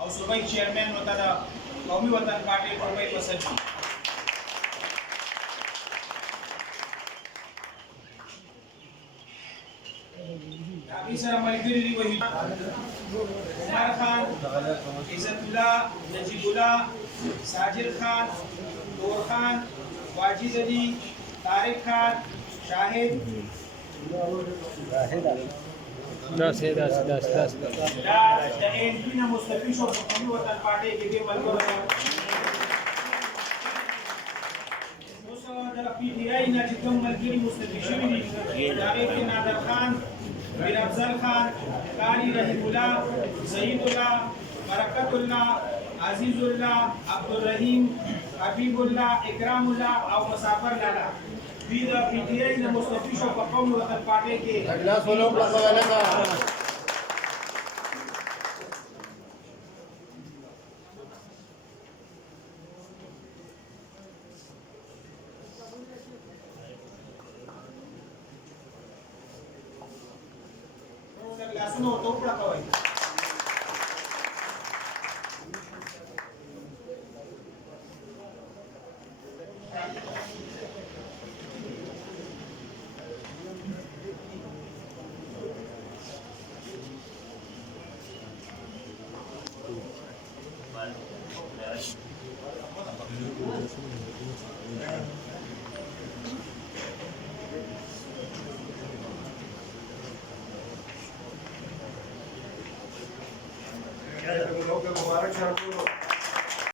او صوبائی چئیرمین ہوتا دا قومی وطن پارٹی صوبائی پسند کی ابھی سر ملگری دی وہی عمر خان، عزت اللہ، نجیب اللہ، ساجد خان، دور خان، واجد علی، طارق خان، شاہد دس دا این پینا مستفی شو قومی وطن پارٹی کے دے ملگو دا پی ٹی آئی نا چکم ملگری مستفی شوی دی داغیب کے نادر خان، میر افضل خان، قاری رحیم اللہ، سعید اللہ، برکت اللہ، عزیز اللہ، عبدالرحیم، حبیب اللہ، اکرام اللہ او مسافر لالا دوی دا پی ٹی آئی نا مستفی شو قومی وطن پارٹی کے اجلاس والوں پلازا والے کا لاسونو ورته وپړکوئ. مبارک شاہ